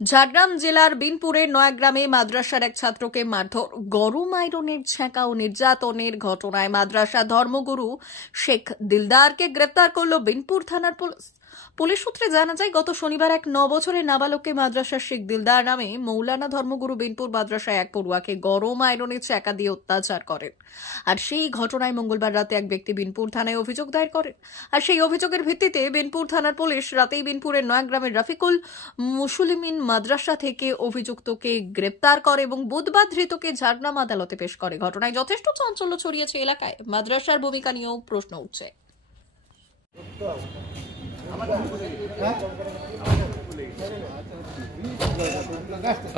ঝাড়গ্রাম জেলার বিনপুরের নয়াগ্রামে মাদ্রাসার এক ছাত্রকে মারধর, গরম আয়রনের ছ্যাঁকা ও নির্যাতনের ঘটনায় মাদ্রাসা ধর্মগুরু শেখ দিলদারকে গ্রেপ্তার করল বিনপুর থানার পুলিশ। পুলিশ সূত্রে জানা যায়, গত শনিবার এক 9 বছরের নাবালককে মাদ্রাসার শেখ দিলদার নামে মৌলানা ধর্মগুরু বিনপুর মাদ্রাসায় এক পড়ুয়াকে গরম আয়রনের ছ্যাঁকা দিয়ে অত্যাচার করেন। আর সেই ঘটনায় মঙ্গলবার রাতে এক ব্যক্তি বিনপুর থানায় অভিযোগ দায়ের করেন। আর সেই অভিযোগের ভিত্তিতে বিনপুর থানার পুলিশ রাতেই বিনপুরের নয়াগ্রামের রাফিকুল মুসলিমিন মাদ্রাসা থেকে অভিযুক্তকে গ্রেপ্তার করে এবং বুধবার ধৃতকে ঝাড়গ্রাম আদালতে পেশ করে। ঘটনায় যথেষ্ট চাঞ্চল্য ছড়িয়েছে এলাকায়। মাদ্রাসার ভূমিকা নিয়েও প্রশ্ন উঠছে।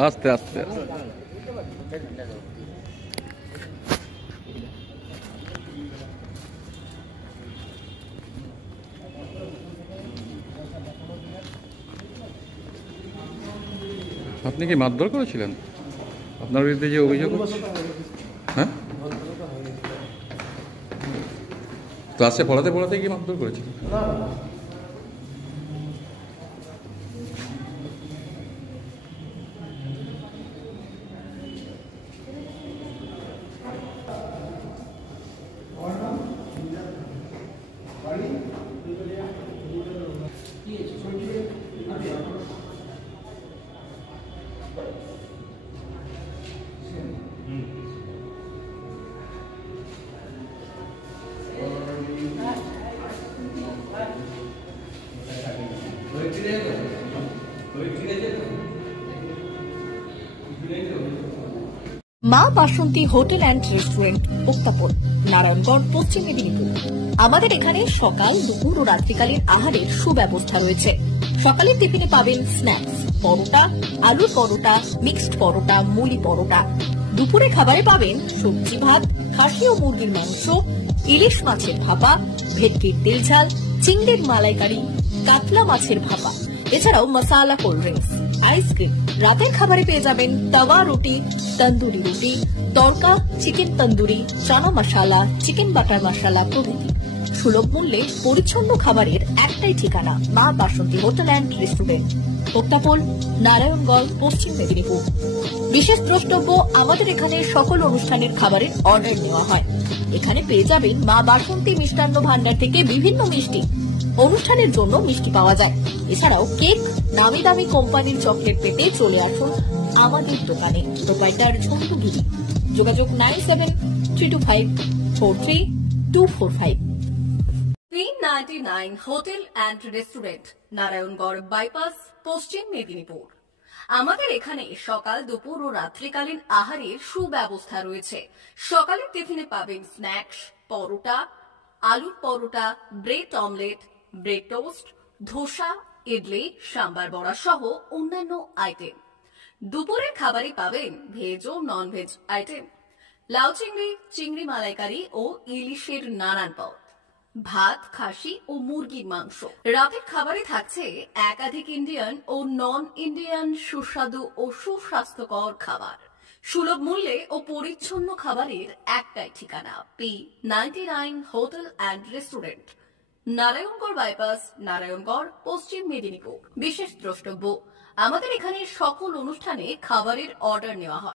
আস্তে আস্তে আপনি কি মারধর করেছিলেন? আপনার বিরুদ্ধে যে অভিযোগ, হ্যাঁ, ক্লাসে পড়াতে পড়াতে কি মারধর করেছিলেন? মা বাসন্তী হোটেল অ্যান্ড রেস্টুরেন্ট, উত্তাপন, নারায়ণগড়, পশ্চিম মেদিনীপুর। আমাদের এখানে সকাল, দুপুর ও রাত্রিকালীন আহারের সুব্যবস্থা রয়েছে। সকালের টিফিনে পাবেন স্ন্যাক্স, পরোটা, আলুর পরোটা, মিক্সড পরোটা, মুলি পরোটা। দুপুরে খাবারে পাবেন সবজি ভাত, খাসি ও মুরগির মাংস, ইলিশ মাছের ভাপা, ভেটকির তেল ঝাল, চিংড়ির মালাইকারি, কাতলা মাছের ভাপা, এছাড়াও মশালা কোল্ড ড্রিঙ্কস, আইসক্রিম। রাতের খাবারে পেয়ে যাবেন তাওয়া রুটি, তন্দুরি রুটি, তড়কা, চিকেন তন্দুরি, চানা মশালা, চিকেন বাটার মশালা প্রভৃতি। সুলভ মূল্যে পরিচ্ছন্ন খাবারের একটাই ঠিকানা, মা বাসন্তী হোটেল অ্যান্ড রেস্টুরেন্ট, উত্তাপন, নারায়ণগড়, পশ্চিম মেদিনীপুর। বিশেষ দ্রষ্টব্য, আমাদের এখানে সকল অনুষ্ঠানের খাবারের অর্ডার নেওয়া হয়। এখানে পেয়ে যাবেন মা বাসন্তী মিষ্টান্ন ভান্ডার থেকে বিভিন্ন মিষ্টি। অনুষ্ঠানের জন্য মিষ্টি পাওয়া যায়। এছাড়াও কেক, নামি দামি কোম্পানির চকলেট পেতে চলে আসুন আমাদের দোকানে। প্রোপাইটার ঝন্টুগিরি। যোগাযোগ 9772543245। 399 hotel and restaurant, Narayangarh bypass, পশ্চিম মেদিনীপুর। আমাদের এখানে সকাল, দুপুর ও রাত্রিকালীন আহারের সুব্যবস্থা রয়েছে। সকালের টিফিনে পাবেন স্ন্যাক্স, পরোটা, আলুর paratha, bread omelette, bread toast, dosa, idli, sambar vada সহ অন্যান্য আইটেম। দুপুরের খাবারে পাবেন ভেজ ও নন ভেজ আইটেম, লাউ চিংড়ি, চিংড়ি মালাইকারি ও ইলিশের নানান পদ, ভাত, খাসি ও মুরগির মাংস। রাতের খাবারে থাকছে একাধিক ইন্ডিয়ান ও নন ইন্ডিয়ান সুস্বাদু ও সুস্বাস্থ্যকর খাবার। সুলভ মূল্যে ও পরিচ্ছন্ন খাবারের একটাই ঠিকানা, P99 hotel and restaurant, Narayangarh bypass, Narayangarh, পশ্চিম মেদিনীপুর। বিশেষ দ্রষ্টব্য, আমাদের এখানে সকল অনুষ্ঠানে খাবারের অর্ডার নেওয়া হয়।